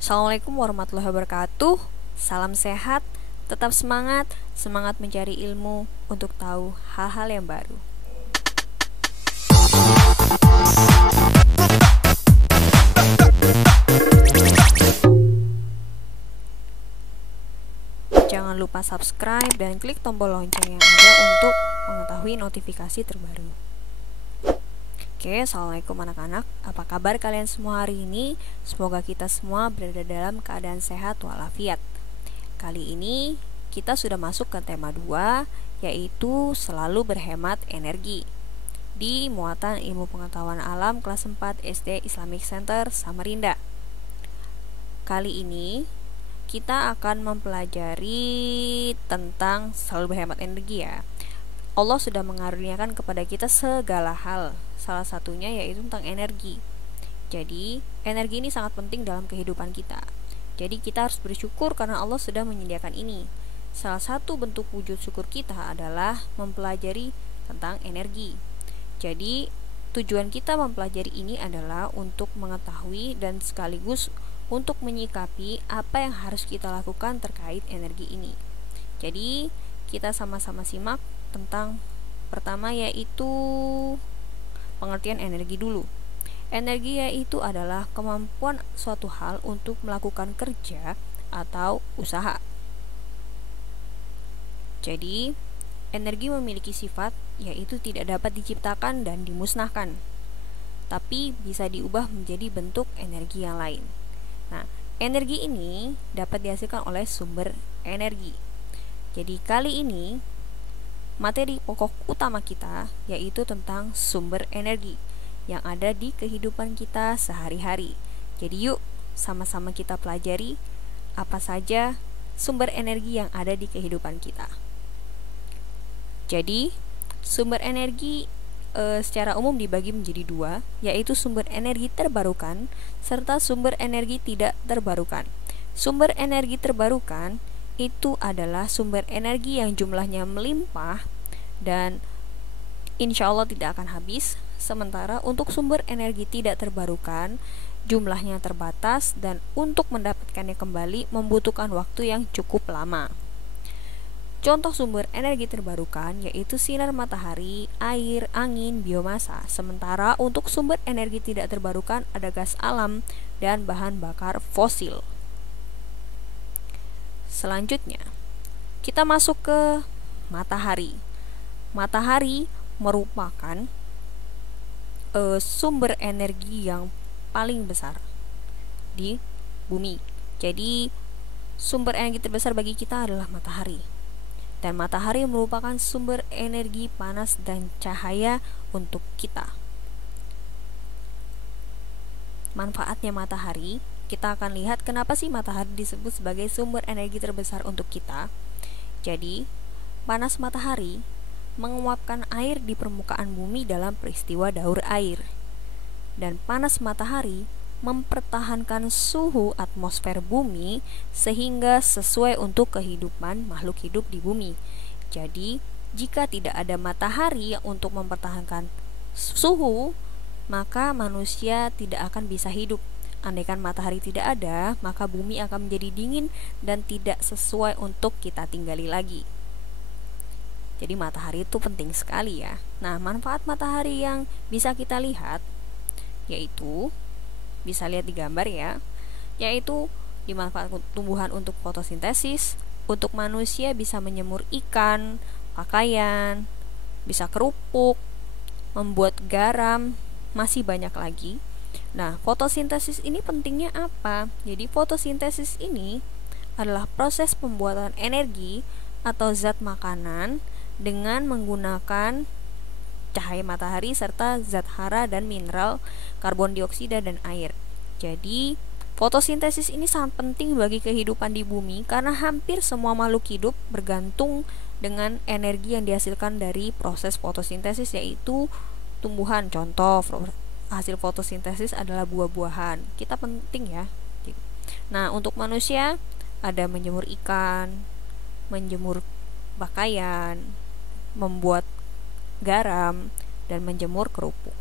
Assalamualaikum warahmatullahi wabarakatuh. Salam sehat, tetap semangat, semangat mencari ilmu untuk tahu hal-hal yang baru. Jangan lupa subscribe dan klik tombol lonceng yang ada untuk mengetahui notifikasi terbaru. Oke, assalamualaikum anak-anak. Apa kabar kalian semua hari ini? Semoga kita semua berada dalam keadaan sehat walafiat. Kali ini kita sudah masuk ke tema 2, yaitu selalu berhemat energi, di muatan ilmu pengetahuan alam kelas 4 SD Islamic Center Samarinda. Kali ini kita akan mempelajari tentang selalu berhemat energi ya. Allah sudah mengaruniakan kepada kita segala hal, salah satunya yaitu tentang energi. Jadi, energi ini sangat penting dalam kehidupan kita. Jadi, kita harus bersyukur karena Allah sudah menyediakan ini. Salah satu bentuk wujud syukur kita adalah mempelajari tentang energi. Jadi, tujuan kita mempelajari ini adalah untuk mengetahui dan sekaligus untuk menyikapi apa yang harus kita lakukan terkait energi ini. Jadi, kita sama-sama simak tentang pertama, yaitu pengertian energi dulu. Energi yaitu adalah kemampuan suatu hal untuk melakukan kerja atau usaha. Jadi, energi memiliki sifat yaitu tidak dapat diciptakan dan dimusnahkan, tapi bisa diubah menjadi bentuk energi yang lain. Nah, energi ini dapat dihasilkan oleh sumber energi. Jadi, kali ini materi pokok utama kita yaitu tentang sumber energi yang ada di kehidupan kita sehari-hari. Jadi yuk sama-sama kita pelajari apa saja sumber energi yang ada di kehidupan kita. Jadi sumber energi secara umum dibagi menjadi 2, yaitu sumber energi terbarukan serta sumber energi tidak terbarukan. Sumber energi terbarukan itu adalah sumber energi yang jumlahnya melimpah dan insya Allah tidak akan habis. Sementara untuk sumber energi tidak terbarukan jumlahnya terbatas dan untuk mendapatkannya kembali membutuhkan waktu yang cukup lama. Contoh sumber energi terbarukan yaitu sinar matahari, air, angin, biomasa. Sementara untuk sumber energi tidak terbarukan ada gas alam dan bahan bakar fosil. Selanjutnya, kita masuk ke matahari. Matahari merupakan sumber energi yang paling besar di bumi. Jadi, sumber energi terbesar bagi kita adalah matahari. Dan matahari merupakan sumber energi panas dan cahaya untuk kita. Manfaatnya matahari, kita akan lihat kenapa sih matahari disebut sebagai sumber energi terbesar untuk kita. Jadi, panas matahari menguapkan air di permukaan bumi dalam peristiwa daur air. Dan panas matahari mempertahankan suhu atmosfer bumi sehingga sesuai untuk kehidupan makhluk hidup di bumi. Jadi, jika tidak ada matahari untuk mempertahankan suhu, maka manusia tidak akan bisa hidup. Andaikan matahari tidak ada, maka bumi akan menjadi dingin dan tidak sesuai untuk kita tinggali lagi. Jadi matahari itu penting sekali ya. Nah, manfaat matahari yang bisa kita lihat yaitu bisa lihat di gambar ya, yaitu dimanfaatkan tumbuhan untuk fotosintesis, untuk manusia bisa menyemur ikan, pakaian, bisa kerupuk, membuat garam, masih banyak lagi. Nah, fotosintesis ini pentingnya apa? Jadi fotosintesis ini adalah proses pembuatan energi atau zat makanan dengan menggunakan cahaya matahari serta zat hara dan mineral, karbon dioksida dan air. Jadi, fotosintesis ini sangat penting bagi kehidupan di bumi karena hampir semua makhluk hidup bergantung dengan energi yang dihasilkan dari proses fotosintesis, yaitu tumbuhan. Contoh hasil fotosintesis adalah buah-buahan. Kita penting ya. Nah, untuk manusia ada menjemur ikan, menjemur pakaian, membuat garam, dan menjemur kerupuk.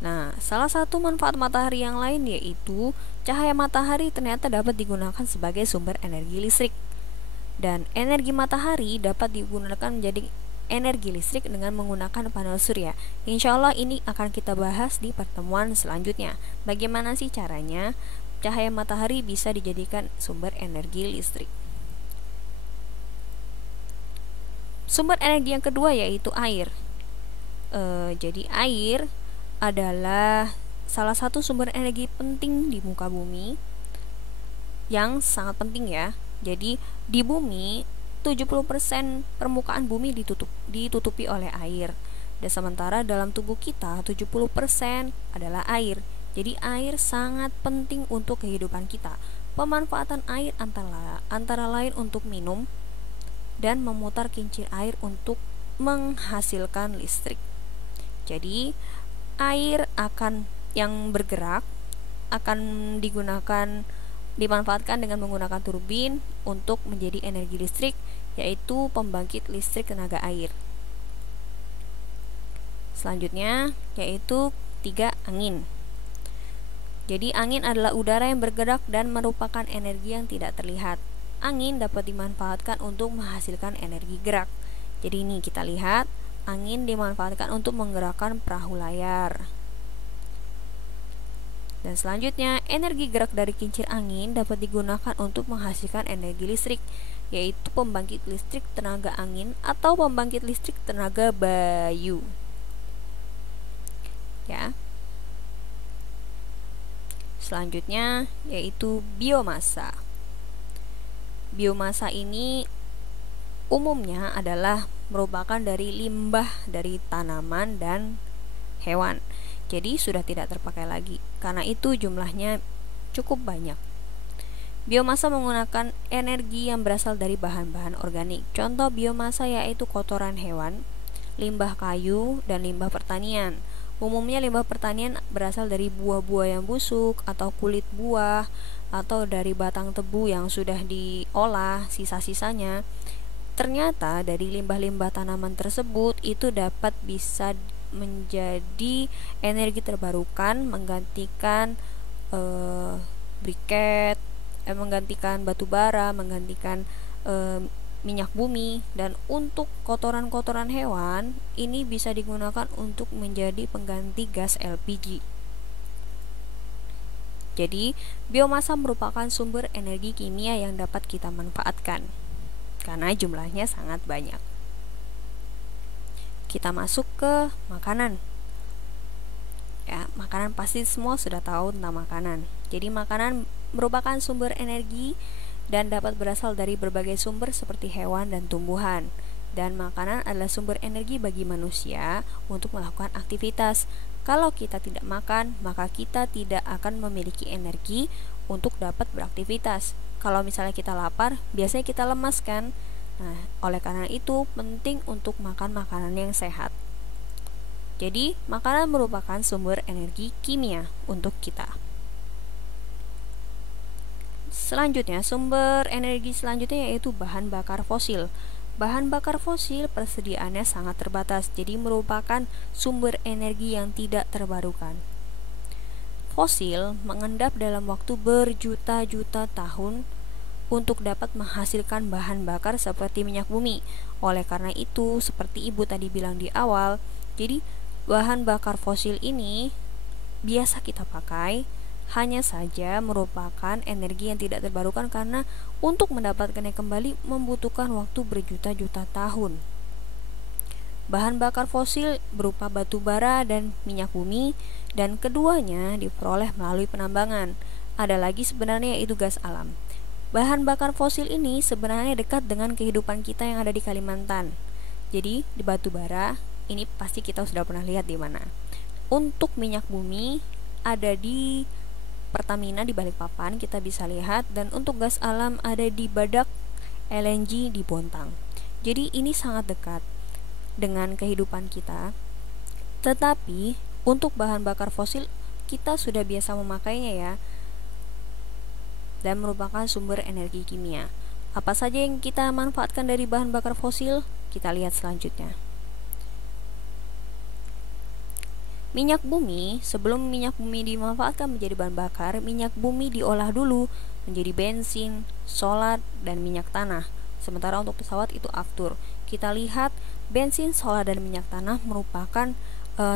Nah, salah satu manfaat matahari yang lain yaitu cahaya matahari ternyata dapat digunakan sebagai sumber energi listrik. Dan energi matahari dapat digunakan menjadi energi listrik dengan menggunakan panel surya. Insya Allah ini akan kita bahas di pertemuan selanjutnya. Bagaimana sih caranya cahaya matahari bisa dijadikan sumber energi listrik? Sumber energi yang kedua yaitu air. Jadi air adalah salah satu sumber energi penting di muka bumi yang sangat penting ya. Jadi di bumi 70% permukaan bumi ditutupi oleh air. Dan sementara dalam tubuh kita 70% adalah air. Jadi air sangat penting untuk kehidupan kita. Pemanfaatan air antara lain untuk minum dan memutar kincir air untuk menghasilkan listrik. Jadi air yang bergerak akan dimanfaatkan dengan menggunakan turbin untuk menjadi energi listrik, yaitu pembangkit listrik tenaga air. Selanjutnya yaitu 3, angin. Jadi angin adalah udara yang bergerak dan merupakan energi yang tidak terlihat. Angin dapat dimanfaatkan untuk menghasilkan energi gerak. Jadi ini kita lihat, angin dimanfaatkan untuk menggerakkan perahu layar. Dan selanjutnya, energi gerak dari kincir angin dapat digunakan untuk menghasilkan energi listrik, yaitu pembangkit listrik tenaga angin atau pembangkit listrik tenaga bayu. Ya. Selanjutnya yaitu biomasa. Biomasa ini umumnya adalah merupakan dari limbah dari tanaman dan hewan. Jadi sudah tidak terpakai lagi. Karena itu jumlahnya cukup banyak. Biomasa menggunakan energi yang berasal dari bahan-bahan organik. Contoh biomasa yaitu kotoran hewan, limbah kayu, dan limbah pertanian. Umumnya limbah pertanian berasal dari buah-buah yang busuk atau kulit buah atau dari batang tebu yang sudah diolah sisa-sisanya. Ternyata dari limbah-limbah tanaman tersebut itu bisa menjadi energi terbarukan, menggantikan briket, menggantikan batu bara, menggantikan minyak bumi. Dan untuk kotoran-kotoran hewan ini bisa digunakan untuk menjadi pengganti gas LPG. Jadi biomasa merupakan sumber energi kimia yang dapat kita manfaatkan karena jumlahnya sangat banyak. Kita masuk ke makanan. Ya, makanan pasti semua sudah tahu tentang makanan. Jadi makanan merupakan sumber energi dan dapat berasal dari berbagai sumber seperti hewan dan tumbuhan. Dan makanan adalah sumber energi bagi manusia untuk melakukan aktivitas. Kalau kita tidak makan, maka kita tidak akan memiliki energi untuk dapat beraktivitas. Kalau misalnya kita lapar, biasanya kita lemas kan? Nah, oleh karena itu penting untuk makan makanan yang sehat. Jadi, makanan merupakan sumber energi kimia untuk kita. Selanjutnya, sumber energi selanjutnya yaitu bahan bakar fosil. Bahan bakar fosil persediaannya sangat terbatas, jadi merupakan sumber energi yang tidak terbarukan. Fosil mengendap dalam waktu berjuta-juta tahun untuk dapat menghasilkan bahan bakar seperti minyak bumi. Oleh karena itu, seperti Ibu tadi bilang di awal, jadi bahan bakar fosil ini biasa kita pakai, hanya saja merupakan energi yang tidak terbarukan karena untuk mendapatkannya kembali membutuhkan waktu berjuta-juta tahun. Bahan bakar fosil berupa batu bara dan minyak bumi, dan keduanya diperoleh melalui penambangan. Ada lagi sebenarnya yaitu gas alam. Bahan bakar fosil ini sebenarnya dekat dengan kehidupan kita yang ada di Kalimantan. Jadi di batu bara ini pasti kita sudah pernah lihat di mana. Untuk minyak bumi ada di Pertamina di Balikpapan, kita bisa lihat, dan untuk gas alam ada di Badak LNG di Bontang. Jadi ini sangat dekat dengan kehidupan kita. Tetapi untuk bahan bakar fosil kita sudah biasa memakainya ya, dan merupakan sumber energi kimia. Apa saja yang kita manfaatkan dari bahan bakar fosil? Kita lihat selanjutnya. Minyak bumi, sebelum minyak bumi dimanfaatkan menjadi bahan bakar, minyak bumi diolah dulu menjadi bensin, solar, dan minyak tanah. Sementara untuk pesawat itu aftur. Kita lihat bensin, solar, dan minyak tanah merupakan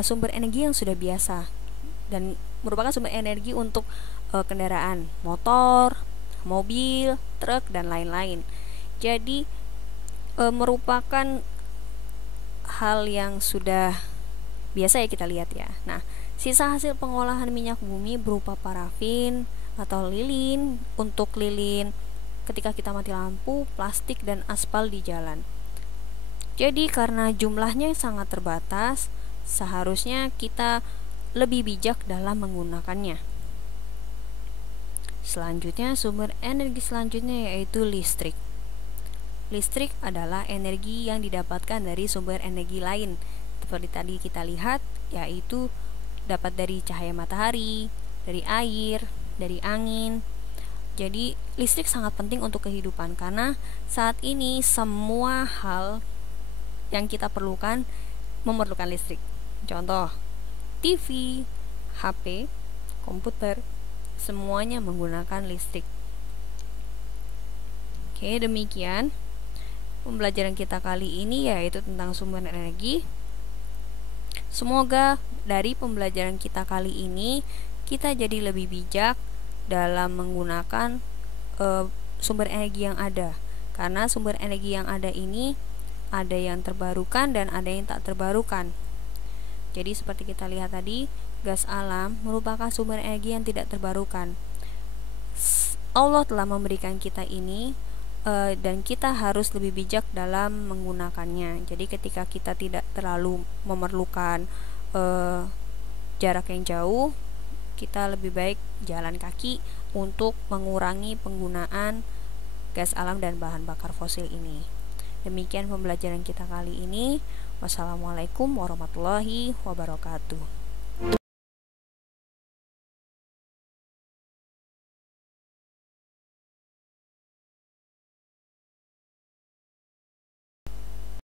sumber energi yang sudah biasa dan merupakan sumber energi untuk kendaraan, motor, mobil, truk, dan lain-lain. Jadi merupakan hal yang sudah biasa ya kita lihat ya. Nah, sisa hasil pengolahan minyak bumi berupa parafin atau lilin untuk lilin ketika kita mati lampu, plastik, dan aspal di jalan. Jadi karena jumlahnya sangat terbatas, seharusnya kita lebih bijak dalam menggunakannya. Selanjutnya, sumber energi selanjutnya yaitu listrik. Listrik adalah energi yang didapatkan dari sumber energi lain. Seperti tadi kita lihat, yaitu dapat dari cahaya matahari, dari air, dari angin. Jadi listrik sangat penting untuk kehidupan karena saat ini semua hal yang kita perlukan memerlukan listrik. Contoh, TV, HP, komputer, semuanya menggunakan listrik. Oke, demikian pembelajaran kita kali ini yaitu tentang sumber energi. Semoga dari pembelajaran kita kali ini kita jadi lebih bijak dalam menggunakan sumber energi yang ada. Karena sumber energi yang ada ini ada yang terbarukan dan ada yang tak terbarukan. Jadi seperti kita lihat tadi, gas alam merupakan sumber energi yang tidak terbarukan. Allah telah memberikan kita ini dan kita harus lebih bijak dalam menggunakannya. Jadi ketika kita tidak terlalu memerlukan jarak yang jauh, kita lebih baik jalan kaki untuk mengurangi penggunaan gas alam dan bahan bakar fosil ini. Demikian pembelajaran kita kali ini. Wassalamualaikum warahmatullahi wabarakatuh.